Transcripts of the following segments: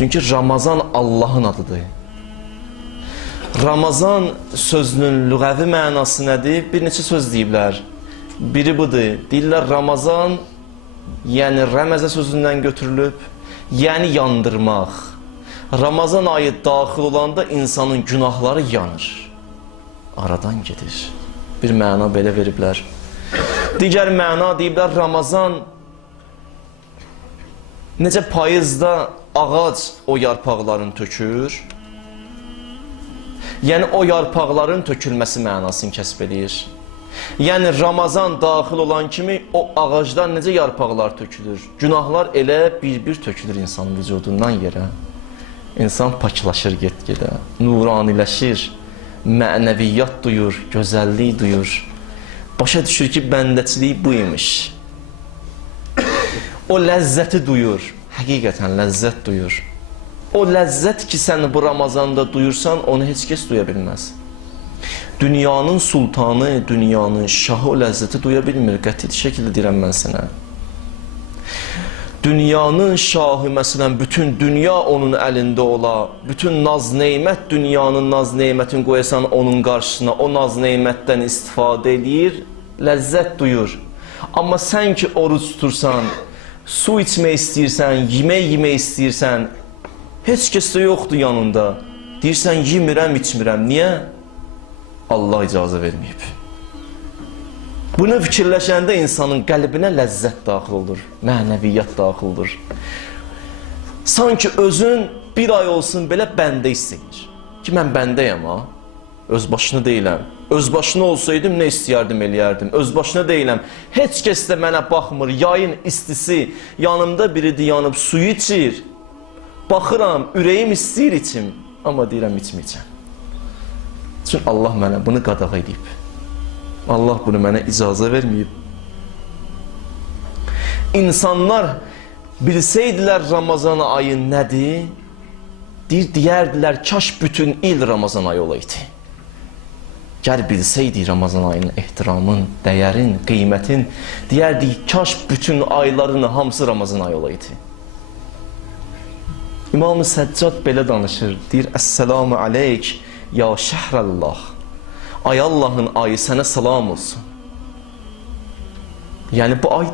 Çünkü Ramazan Allah'ın adıdır. Ramazan sözünün lüğəvi mənası nədir? Bir neçə söz deyiblər. Biri budur. Deyirlər Ramazan, yəni rəməzə sözündən götürülüb, yəni yandırmaq. Ramazan ayı daxil olanda insanın günahları yanır. Aradan gedir. Bir məna belə veriblər. Digər məna deyiblər Ramazan necə payızda ağac o yarpaqlarını tökür, Yəni o yarpaqların tökülməsi mənasını kəsb edir. Yəni Ramazan daxil olan kimi o ağacdan necə yarpaqlar tökülür? Günahlar elə bir-bir tökülür insanın vücudundan yerə. İnsan paklaşır get-gedə, nuraniləşir, mənəviyyat duyur, gözəllik duyur. Başa düşür ki, bəndəçilik bu imiş. O ləzzəti duyur, həqiqətən ləzzət duyur. O ləzzət ki sən bu Ramazanda duyursan, onu heç kəs duya bilməz. Dünyanın sultanı, dünyanın şahı o ləzzəti duya bilmir. Qəti şəkildə deyirəm mən sənə. Dünyanın şahı məsələn bütün dünya onun əlində ola, bütün naz neymət dünyanın naz neymətini qoyasan onun qarşısına, o naz neymətdən istifadə edir, ləzzət duyur. Amma sən ki oruç tutursan, su içmək istəyirsən, yemək yemək istəyirsən, heç kəs də yoxdur yanında. Deyirsən yemirəm, içmirəm. Niyə? Allah icazə verməyib. Bunu fikirləşəndə insanın qəlbinə ləzzət daxil olur, mənəviyyat daxil olur. Sanki özün bir ay olsun belə bəndə istəyir. Ki mən bəndəyəm ha. Öz başına deyiləm. Öz başına olsaydım nə istəyərdim eləyərdim. Öz başına deyiləm. Heç kəs də mənə baxmır. Yayın istisi yanımda biri dayanıb suyu içir. Baxıram, ürəyim istəyir içim, amma deyirəm içməyəcəm. Çünki Allah mənə bunu qadağa edib. Allah bunu mənə icazə verməyib. İnsanlar bilsəydilər Ramazan ayı nədir, deyir, deyərdilər, kaş bütün il Ramazan ayı olaydı. Gəl bilsəydik Ramazan ayının ehtiramın, dəyərin, qiymətin, deyərdik, kaş bütün ayların hamısı Ramazan ayı olaydı. İmam-ı Səccad belə danışır. Deyir: "Əssalamu aleyk ya şəhrəllah." Ay Allahın ayı sənə salam olsun. Yəni bu ay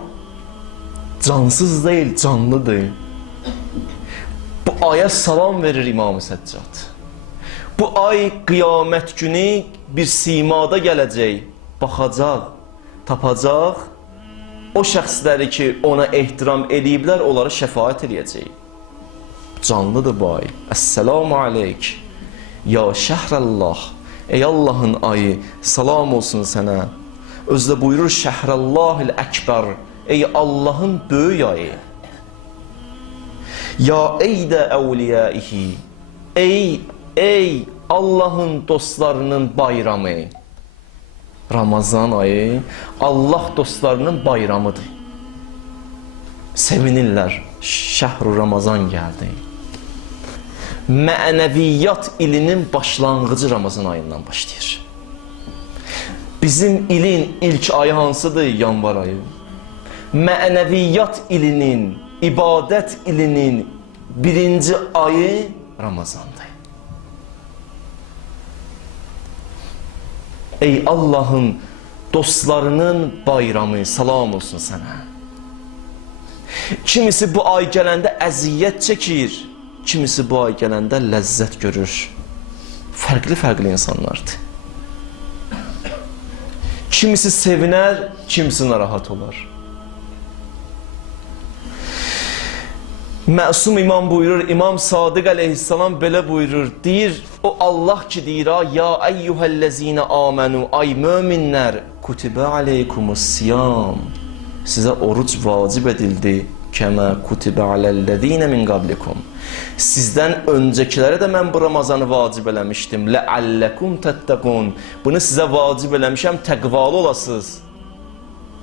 cansız deyil, canlıdır. Bu aya salam verir İmam-ı Səccad. Bu ay qiyamət günü bir simada gələcək, baxacaq, tapacaq o şəxsləri ki, ona ehtiram eləyiblər, onlara şəfaət eləyəcək canlıdır bu ay. Esselamu aleyk. Ya şəhrəllah. Ey Allahın ayı, salam olsun sənə. Özdə buyurur şəhrəllahil əkbər. Ey Allahın böyük ayı. Ya eydə əvliyaihi. Ey, ey Allahın dostlarının bayramı. Ramazan ayı Allah dostlarının bayramıdır. Sevinirlər. Şəhru Ramazan gəldi mənəviyyat ilinin başlanğıcı Ramazan ayından başlayır. Bizim ilin ilk ayı hansıdır? Yanvar ayı. Mənəviyyat ilinin, ibadət ilinin birinci ayı Ramazandır. Ey Allahın dostlarının bayramı, salam olsun sənə. Kimisi bu ay gələndə əziyyət çəkir, Kimisi bu ay gələndə ləzzət görür. Fərqli-fərqli insanlardır. Kimisi sevinər, kimisi narahat olar. Məsum imam buyurur, İmam Sadiq əleyhissalam belə buyurur. Deyir, o Allah ki deyir, ya eyyuhəllezine amenu, ay möminlər, kutibə aleykumus siyam. Sizə oruc vacib edildi. Kəmə kutibə aləllezine min qablikum. Sizdən öncəkilərə də mən bu Ramazanı vacib eləmişdim. Ləalləkum təttəqun. Bunu sizə vacib eləmişəm, təqvalı olasınız.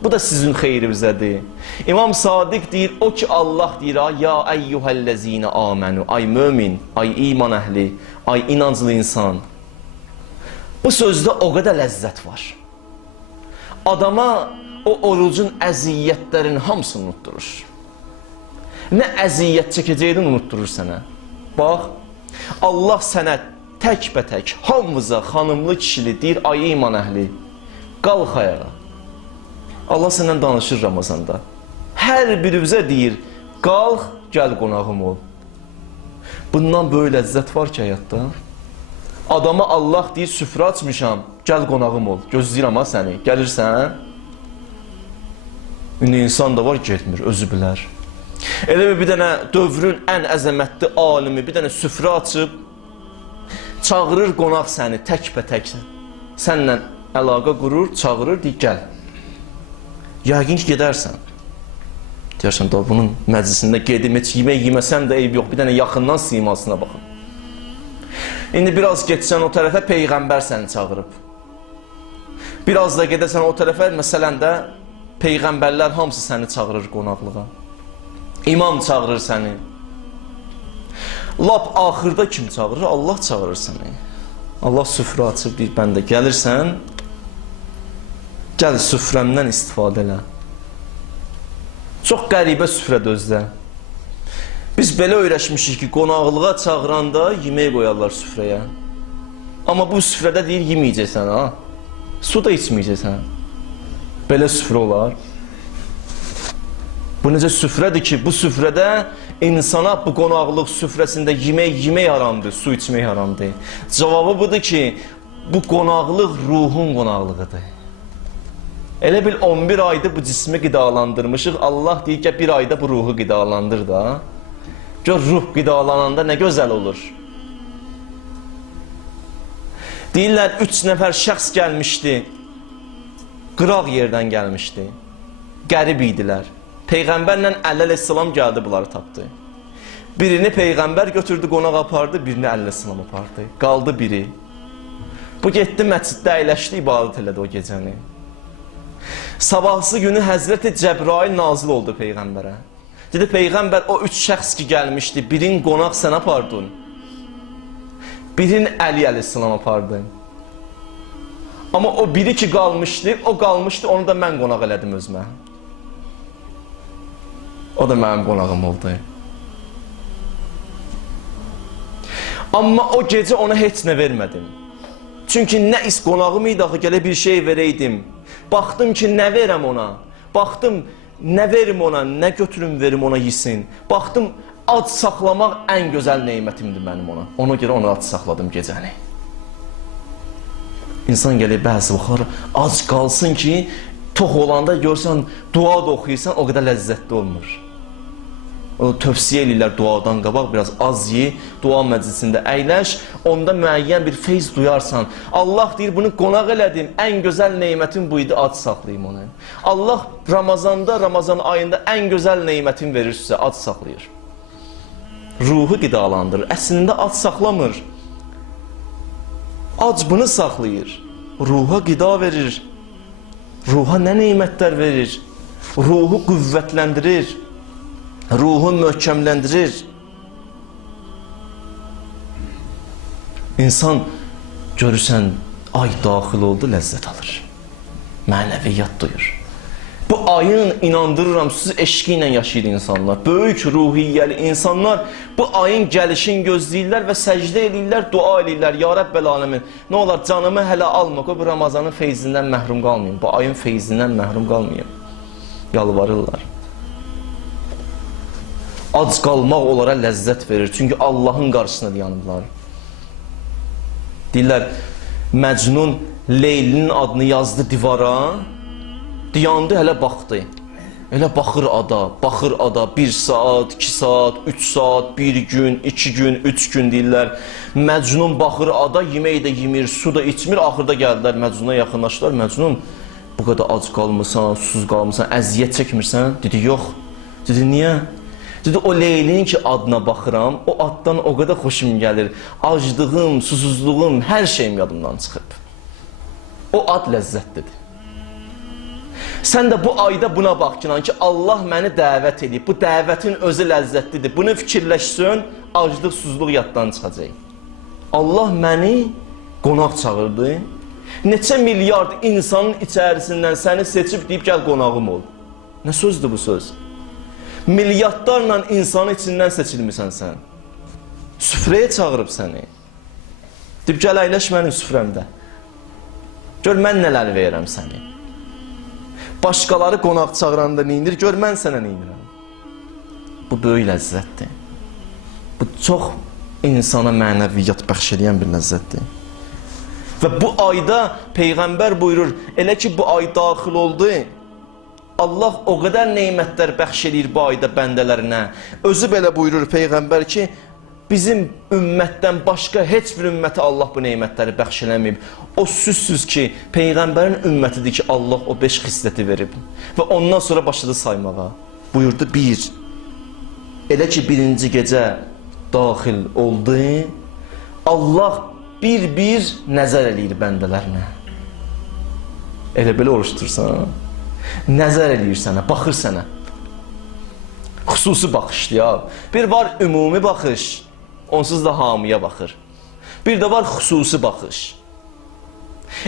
Bu da sizin xeyrinizədir. İmam Sadiq deyir, o ki Allah deyir, ya eyyuhəllezine amenu, ay mömin, ay iman əhli, ay inanclı insan. Bu sözdə o qədər ləzzət var. Adama o orucun əziyyətlərin hamısını unutturur. Nə əziyyət çəkəcəyini unutturur sənə. Bax, Allah sənə tək-bətək hamımıza xanımlı kişili deyir, ay iman əhli, qalx ayağa. Allah səndən danışır Ramazanda. Hər birimizə deyir, qalx, gəl qonağım ol. Bundan böyük ləzzət var ki həyatda. Adama Allah deyir, süfrə açmışam, gəl qonağım ol. Gözləyirəm ha səni. Gəlirsən? İndi insan da var getmir, özü bilər. Elə bir, dənə dövrün ən əzəmətli alimi bir dənə süfrə açıb çağırır qonaq səni təkbətək sənlə əlaqə qurur, çağırır, deyir gəl. Yəqin ki gedərsən. Deyərsən da bunun məclisində gedim, heç yemək yeməsəm də eyb yox, bir dənə yaxından simasına baxın. İndi biraz getsən o tərəfə peyğəmbər səni çağırıb. Biraz da gedəsən o tərəfə məsələn də peyğəmbərlər hamısı səni çağırır qonaqlığa. İmam çağırır səni. Lap axırda kim çağırır? Allah çağırır səni. Allah süfrə açıb deyir, bəndə gəlirsən, gəl süfrəmdən istifadə elə. Çox qəribə süfrə dözdə. Biz belə öyrəşmişik ki, qonaqlığa çağıranda yemək qoyarlar süfrəyə. Amma bu süfrədə deyir, yeməyəcəksən ha. Su da içməyəcəksən. Belə süfrə olar. Bu necə süfrədir ki, bu süfrədə insana bu qonaqlıq süfrəsində yemək yemək haramdır, su içmək haramdır. Cavabı budur ki, bu qonaqlıq ruhun qonaqlığıdır. Elə bil 11 ayda bu cismi qidalandırmışıq. Allah deyir ki, bir ayda bu ruhu qidalandır da. Gör ruh qidalananda nə gözəl olur. Deyirlər 3 nəfər şəxs gəlmişdi. Qıraq yerdən gəlmişdi. Qərib idilər. Peyğəmbərlə əleyhissalam gəldi bunları tapdı. Birini peyğəmbər götürdü, qonaq apardı, birini əleyhissalam apardı. Qaldı biri. Bu getdi məsciddə əyləşdi, ibadət elədi o gecəni. Sabahsı günü Həzrəti Cəbrail nazil oldu peyğəmbərə. Dedi peyğəmbər o üç şəxs ki gəlmişdi, birin qonaq sən apardın. Birin Əli əleyhissalam apardı. Amma o biri ki qalmışdı, o qalmışdı, onu da mən qonaq elədim özümə. O da mənim qonağım oldu. Amma o gecə ona heç nə vermədim. Çünki nə is qonağım idi axı bir şey verəydim. Baxdım ki nə verəm ona. Baxdım nə verim ona, nə götürüm verim ona yesin. Baxdım ac saxlamaq ən gözəl nemətimdir mənim ona. Ona görə onu ac saxladım gecəni. İnsan gəlir bəzi vaxtlar ac qalsın ki, tox olanda görsən dua da oxuyursan o qədər ləzzətli olmur. Tövsiyə edirlər duadan qabaq biraz az ye, dua məclisində əyləş, onda müəyyən bir feyz duyarsan. Allah deyir bunu qonaq elədim, ən gözəl nemətim bu idi, ac saxlayım onu. Allah Ramazanda, Ramazan ayında ən gözəl nemətin verir sizə, ac saxlayır. Ruhu qidalandırır. Əslində ac saxlamır. Ac bunu saxlayır. Ruha qida verir. Ruha nə nemətlər verir? Ruhu qüvvətləndirir. Ruhu möhkəmləndirir. İnsan görürsən ay daxil oldu ləzzət alır. Mənəviyyat duyur. Bu ayın inandırıram siz eşqi ilə yaşayır insanlar. Böyük ruhiyyəli insanlar bu ayın gəlişin gözləyirlər və səcdə edirlər, dua edirlər. Ya Rəbbəl aləmin, nə olar canımı hələ alma, qoy bu Ramazanın feyzindən məhrum qalmayım. Bu ayın feyzindən məhrum qalmayım. Yalvarırlar. Ac qalmaq onlara ləzzət verir. Çünki Allahın qarşısına dayanıblar. Deyirlər, Məcnun Leylinin adını yazdı divara, dayandı hələ baxdı. Elə baxır ada, baxır ada 1 saat, 2 saat, 3 saat, 1 gün, 2 gün, 3 gün deyirlər. Məcnun baxır ada, yemək də yemir, su da içmir. Axırda gəldilər Məcnuna yaxınlaşdılar. Məcnun, bu qədər ac qalmısan, susuz qalmısan, əziyyət çəkmirsən? Dedi, yox. Dedi, niyə? Dedi, o Leylinin ki adına baxıram, o addan o qədər xoşum gəlir. Aclığım, susuzluğum, hər şeyim yadımdan çıxıb. O ad ləzzətlidir. Sən də bu ayda buna bax ki Allah məni dəvət edib. Bu dəvətin özü ləzzətlidir. Bunu fikirləşsən, aclıq, susuzluq yaddan çıxacaq. Allah məni qonaq çağırdı. Neçə milyard insanın içərisindən səni seçib deyib gəl qonağım ol. Nə sözdür bu söz? Milyardlarla insanın içindən seçilmisən sən. Süfrəyə çağırıb səni. Deyib gəl əyləş mənim süfrəmdə. Gör mən nələr verirəm səni. Başqaları qonaq çağıranda neyindir? Gör mən sənə neyinirəm. Bu böyük ləzzətdir. Bu çox insana mənəviyyat bəxş edən bir ləzzətdir. Və bu ayda peyğəmbər buyurur, elə ki bu ay daxil oldu, Allah o qədər nemətlər bəxş edir bu ayda bəndələrinə. Özü belə buyurur peyğəmbər ki, bizim ümmətdən başqa heç bir ümmətə Allah bu nemətləri bəxş eləməyib. O sözsüz ki, peyğəmbərin ümmətidir ki, Allah o 5 xisləti verib. Və ondan sonra başladı saymağa. Buyurdu 1. Elə ki birinci gecə daxil oldu, Allah bir-bir nəzər eləyir bəndələrinə. Elə belə oruç tutursan, nəzər eləyir sənə, baxır sənə. Xüsusi baxışdır ya. Bir var ümumi baxış, onsuz da hamıya baxır. Bir də var xüsusi baxış.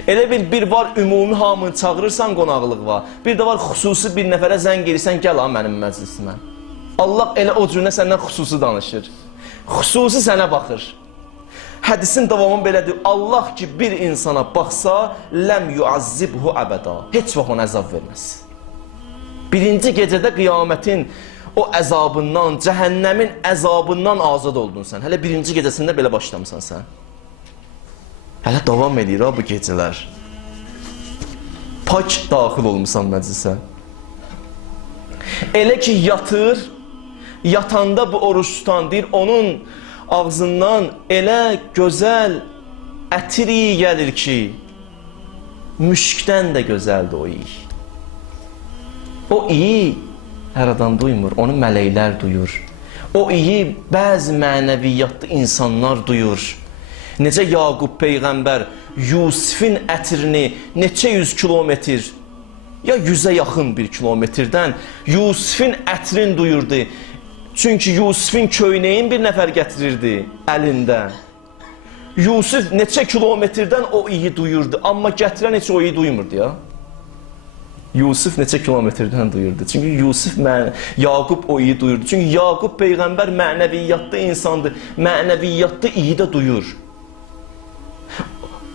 Elə bir bir var ümumi hamını çağırırsan qonaqlığa. Bir də var xüsusi bir nəfərə zəng edirsən, gəl ha mənim məclisimə. Allah elə o cürünə səndən xüsusi danışır. Xüsusi sənə baxır. Hədisin davamı belədir. Allah ki bir insana baxsa, ləm yuazzibhu əbəda. Heç vaxt ona əzab verməz. Birinci gecədə qiyamətin o əzabından, cəhənnəmin əzabından azad oldun sən. Hələ birinci gecəsində belə başlamısan sən. Hələ davam edir ha bu gecələr. Pak daxil olmusan məclisə. Elə ki yatır, yatanda bu oruç tutan deyir, onun ağzından elə gözəl ətir iyi gəlir ki, müşkdən də gözəldir o iyi. O iyi hər adam duymur, onu mələklər duyur. O iyi bəzi mənəviyyatlı insanlar duyur. Necə Yaqub peyğəmbər Yusifin ətrini neçə yüz kilometr ya yüzə yaxın bir kilometrdən Yusifin ətrini duyurdu. Çünki Yusifin köynəyin bir nəfər gətirirdi əlində. Yusif neçə kilometrdən o iyi duyurdu, amma gətirən heç o iyi duymurdu ya. Yusif neçə kilometrdən duyurdu. Çünki Yusif mən Yaqub o iyi duyurdu. Çünki Yaqub peyğəmbər mənəviyyatlı insandır. Mənəviyyatlı iyi də duyur.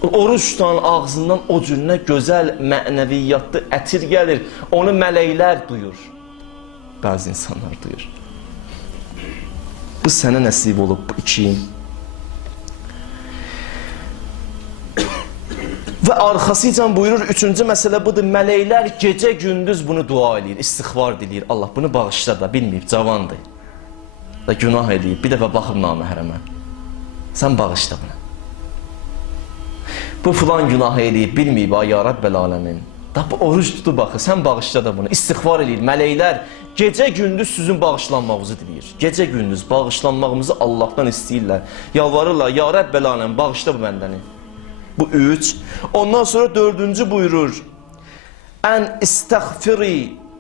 Oruç ağzından o cürünə gözəl mənəviyyatlı ətir gəlir. Onu mələklər duyur. Bəzi insanlar duyur. Bu sənə nəsib olub iki. Və arxasıca buyurur, üçüncü məsələ budur. Mələklər gecə gündüz bunu dua eləyir, istighfar diləyir. Allah bunu bağışla da, bilməyib, cavandır. Da günah eləyib, bir dəfə baxıb naməhrəmə. Sən bağışla bunu. Bu filan günah eləyib, bilməyib, ay ya aləmin. Da bu oruç tutub baxır, sən bağışla da bunu. İstighfar eləyir. Mələklər gecə gündüz sizin bağışlanmağınızı diləyir. Gecə gündüz bağışlanmağımızı Allahdan istəyirlər. Yalvarırlar, ya Rəbbəl aləm, bağışla bu bəndəni. Bu üç. Ondan sonra dördüncü buyurur. Ən istəğfiri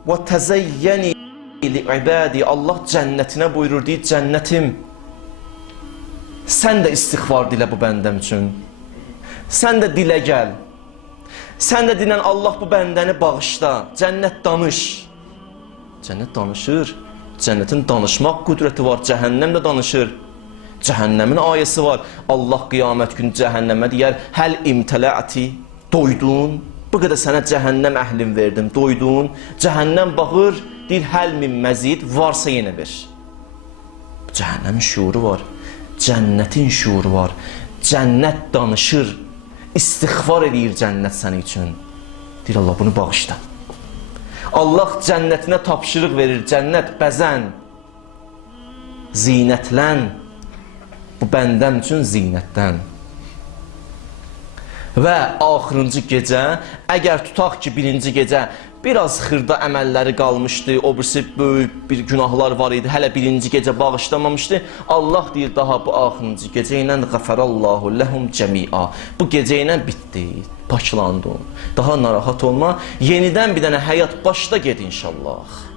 və təzəyyəni li ibadi. Allah cənnətinə buyurur, deyir cənnətim. Sən də istighfar dilə bu bəndəm üçün. Sən də dilə gəl. Sən də dinən Allah bu bəndəni bağışla. Cənnət danış. Cənnət danışır. Cənnətin danışmaq qüdrəti var. Cəhənnəm də danışır. Cəhənnəmin ayəsi var. Allah qiyamət günü cəhənnəmə deyər: "Həl imtələti?" Doydun? Bu qədər sənə cəhənnəm əhlin verdim. Doydun? Cəhənnəm baxır, deyir: "Həl min məzid varsa yenə ver." Cəhənnəmin şuuru var. Cənnətin şuuru var. Cənnət danışır. İstighfar eləyir cənnət sənin üçün. Deyir Allah bunu bağışla. Allah cənnətinə tapşırıq verir. Cənnət bəzən. Zinətlən. Bu bəndəm üçün zinətdən. Və axırıncı gecə, əgər tutaq ki, birinci gecə biraz xırda əməlləri qalmışdı, o birisi böyük bir günahlar var idi, hələ birinci gecə bağışlamamışdı. Allah deyir daha bu axırıncı gecə ilə qəfərallahu ləhum cəmi'a. Bu gecə ilə bitdi, paklandın. Daha narahat olma. Yenidən bir dənə həyat başda ged inşallah.